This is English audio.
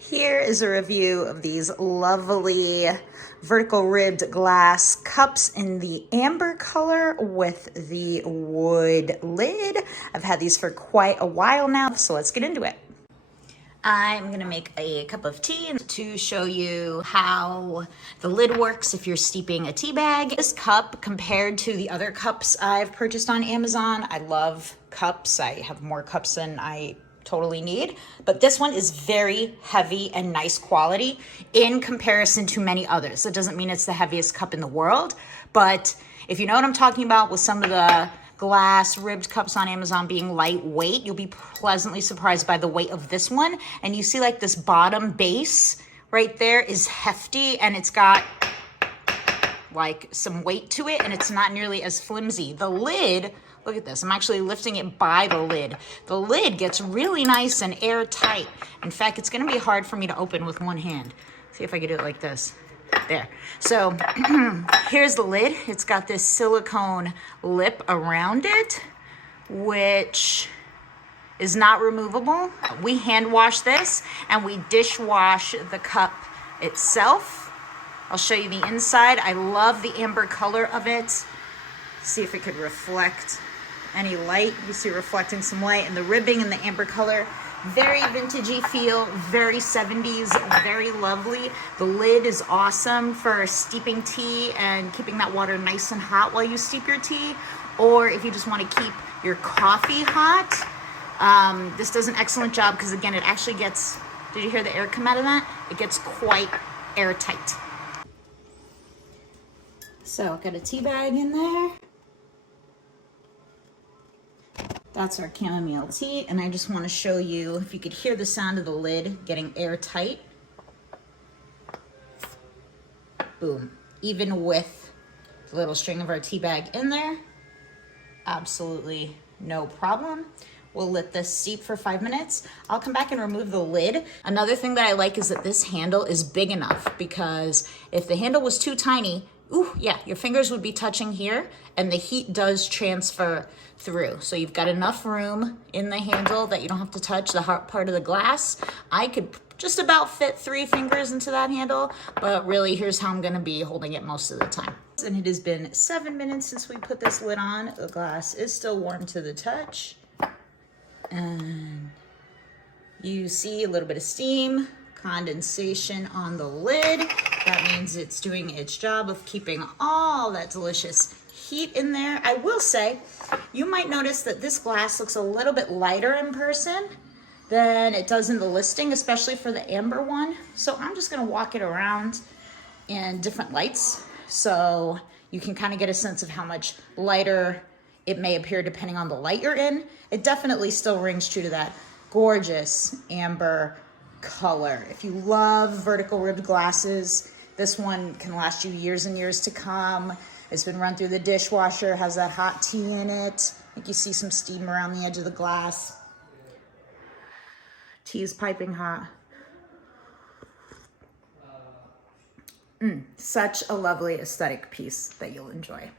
Here is a review of these lovely vertical ribbed glass cups in the amber color with the wood lid. I've had these for quite a while now, so let's get into it. I'm gonna make a cup of tea to show you how the lid works if you're steeping a tea bag. This cup, compared to the other cups I've purchased on Amazon, I love cups. I have more cups than I totally need, but this one is very heavy and nice quality in comparison to many others. That doesn't mean it's the heaviest cup in the world, but if you know what I'm talking about with some of the glass ribbed cups on Amazon being lightweight, you'll be pleasantly surprised by the weight of this one. And you see like this bottom base right there is hefty, and it's got like some weight to it, and it's not nearly as flimsy. The lid, look at this, I'm actually lifting it by the lid. The lid gets really nice and airtight. In fact, it's gonna be hard for me to open with one hand. See if I can do it like this. There. So here's the lid. It's got this silicone lip around it, which is not removable. We hand wash this and we dishwash the cup itself. I'll show you the inside. I love the amber color of it. See if it could reflect any light. You see reflecting some light, and the ribbing in the amber color. Very vintagey feel, very 70s, very lovely. The lid is awesome for steeping tea and keeping that water nice and hot while you steep your tea. Or if you just want to keep your coffee hot, this does an excellent job because, again, it actually gets, did you hear the air come out of that? It gets quite airtight. So I've got a tea bag in there. That's our chamomile tea, and I just want to show you if you could hear the sound of the lid getting airtight. Boom. Even with the little string of our tea bag in there, absolutely no problem. We'll let this steep for 5 minutes. I'll come back and remove the lid. Another thing that I like is that this handle is big enough, because if the handle was too tiny, ooh, yeah, your fingers would be touching here, and the heat does transfer through. So you've got enough room in the handle that you don't have to touch the hard part of the glass. I could just about fit 3 fingers into that handle, but really here's how I'm gonna be holding it most of the time. And it has been 7 minutes since we put this lid on. The glass is still warm to the touch. And you see a little bit of steam, condensation on the lid. That means it's doing its job of keeping all that delicious heat in there. I will say, you might notice that this glass looks a little bit lighter in person than it does in the listing, especially for the amber one. So I'm just gonna walk it around in different lights so you can kind of get a sense of how much lighter it may appear depending on the light you're in. It definitely still rings true to that gorgeous amber color. If you love vertical ribbed glasses, this one can last you years and years to come. It's been run through the dishwasher, has that hot tea in it. I think you see some steam around the edge of the glass. Tea is piping hot. Such a lovely aesthetic piece that you'll enjoy.